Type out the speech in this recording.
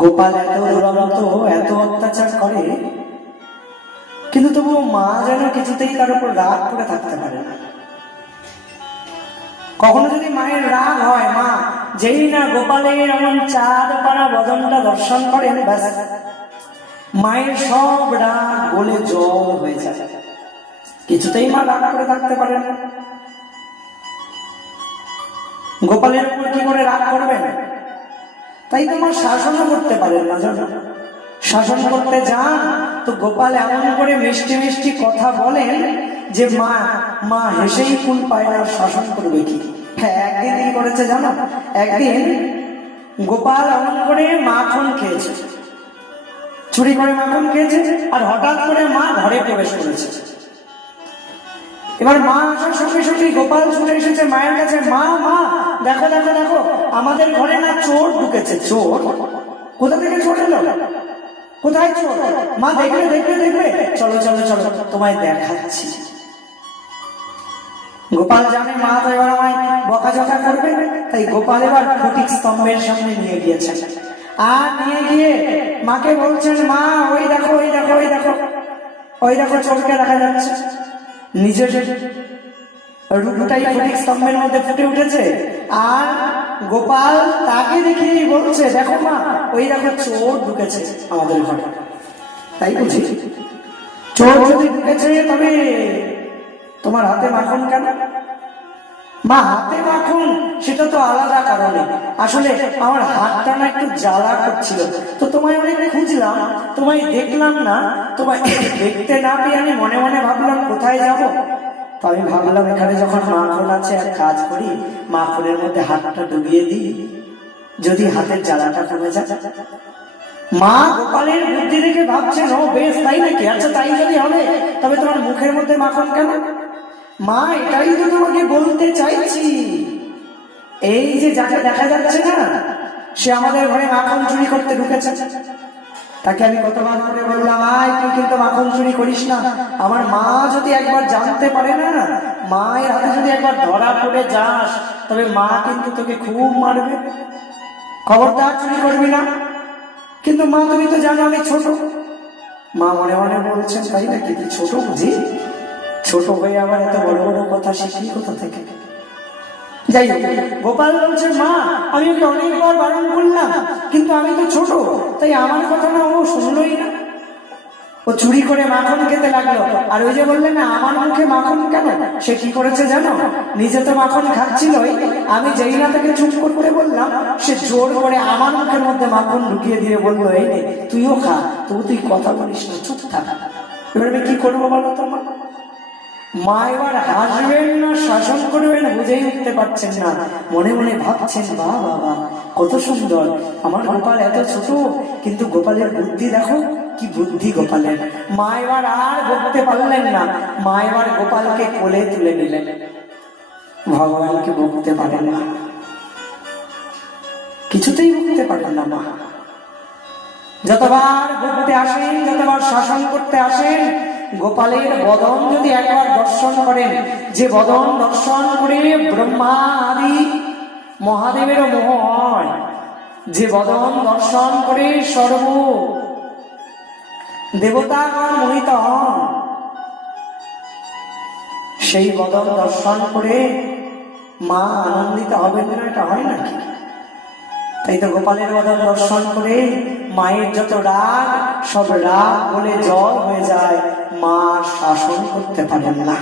গোপাল এত দুরন্ত, এত অত্যাচার করে, কিন্তু তবুও মা যেন কিছুতেই তার উপর রাগ করে থাকতে পারে না। কখনো যদি মায়ের রাগ হয়, মা যেই না গোপালের এমন চাঁদ পাড়া বদনটা দর্শন করেন, ব্যাস মায়ের সব রাগ গলে জল হয়ে যায়। কিছুতেই মা রাগ করে থাকতে পারে না। গোপালের উপর কি করে রাগ করবেন? তাই তোমার শাসনও করতে পারেন না, জানো? শাসন করতে যান তো গোপাল এমন করে মিষ্টি মিষ্টি কথা বলেন যে মা মা হেসেই ফুল পায় না, শাসন করবে কি? হ্যাঁ, একদিন কি করেছে জানো? একদিন গোপাল এমন করে মাখন খেয়েছে, চুরি করে মাখন খেয়েছে, আর হঠাৎ করে মা ঘরে প্রবেশ করেছে। এবার মা আসার সঙ্গে সঙ্গে গোপাল ছুটে এসেছে মায়ের কাছে, মা মা দেখো দেখো দেখো, আমাদের ঘরে না চোর ঢুকেছে। চোর? কোথা থেকে চোর এলো? কোথায় চোর? মা দেখবে দেখবে দেখবে, চলো চলো চলো, তোমায় দেখাচ্ছি। গোপাল জানে মা তো এবার আমায় বকাঝকা করবে, তাই গোপাল এবার ফটিক স্তম্ভের সামনে নিয়ে গিয়েছেন। আর নিয়ে গিয়ে মাকে বলছেন, মা ওই দেখো ওই দেখো ওই দেখো ওই দেখো, চোরকে দেখা যাচ্ছে। নিজের রূপটাই ফটিক স্তম্ভের মধ্যে ফুটে উঠেছে, আর গোপাল তাকে দেখেই বলছে, দেখো মা ওই দেখো চোর ঢুকেছে আমাদের ঘরে। তাই বুঝি? চোর যদি ঢুকেছে তবে তোমার হাতে মাখন কেন? মা হাতে মাখন সেটা তো আলাদা কারণে, আসলে আমার হাতটা না একটু জ্বালা করছিল, তো তোমায় অনেক খুঁজলাম, তোমায় দেখলাম না, তোমায় দেখতে না পেয়ে আমি মনে মনে ভাবলাম কোথায় যাব। তো আমি ভাবলাম এখানে যখন মাখন আছে, এক কাজ করি, মাখনের মধ্যে হাতটা ডুবিয়ে দিই, যদি হাতের জ্বালাটা কমে যায়। মা গোপালের বুদ্ধি দেখে ভাবছেন, ও বেশ, তাই নাকি? আচ্ছা তাই যদি হবে, তবে তোমার মুখের মধ্যে মাখন কেন? মা এটাই তো তোমাকে বলতে চাইছি, এই যে যাকে দেখা যাচ্ছে না, সে আমাদের ঘরে মাখন চুরি করতে ঢুকেছে। তাকে আমি কতবার করে বললাম, আয় তুই কিন্তু মাখন চুরি করিস না, আমার মা যদি একবার জানতে পারে না, মায়ের হাতে যদি একবার ধরা পড়ে যাস, তবে মা কিন্তু তোকে খুব মারবে, খবরদার চুরি করবি না। কিন্তু মা তুমি তো জানো আমি ছোট। মা মনে মনে বলছেন, তাই নাকি? তুই ছোট বুঝি? ছোট হয়ে আবার এত বড় বড় কথা শিখলি কোথা থেকে? যাই হোক, গোপাল বলছে, মা আমি ওকে অনেকবার বারণ করলাম, কিন্তু আমি তো ছোট, তাই আমার কথা না ও শুনলই না। ও চুরি করে মাখন খেতে লাগলো। আর ওই যে বললেন না আমার মুখে মাখন কেন, সে কি করেছে জানো? নিজে তো মাখন খাচ্ছিলই, আমি যেই না তাকে চুপ করতে বললাম, সে জোর করে আমার মুখের মধ্যে মাখন ঢুকিয়ে দিয়ে বললো, এই নে তুইও খা, তবু তুই কথা বলিস না, চুপ থাক। এবার আমি কি করবো বলো তো? মা এবার হাসবেন না শাসন করবেন বুঝেই উঠতে পারছেন না, মনে মনে ভাবছেন, বাহ বাবা কত সুন্দর আমার গোপাল, এত ছোট কিন্তু গোপালের বুদ্ধি দেখো, কি বুদ্ধি গোপালের। মা এবার আর বকতে পারলেন না, মা এবার গোপালকে কোলে তুলে নিলেন। ভগবানকে বকতে পারেন না, কিছুতেই বকতে পারেন না মা। যতবার বকতে আসেন, যতবার শাসন করতে আসেন, গোপালের বদন যদি একবার দর্শন করেন, যে বদন দর্শন করে ব্রহ্মা আদি মহাদেবেরও মোহ হয়, যে বদন দর্শন করে সর্ব দেবতাগণ মোহিত হন, সেই বদন দর্শন করে মা আনন্দিত হবেন না? এটা হয় নাকি? তাই তো গোপালের বদন দর্শন করে মায়ের যত রাগ, সব রাগ বলে জল হয়ে যায়, মা শাসন করতে পারেন না।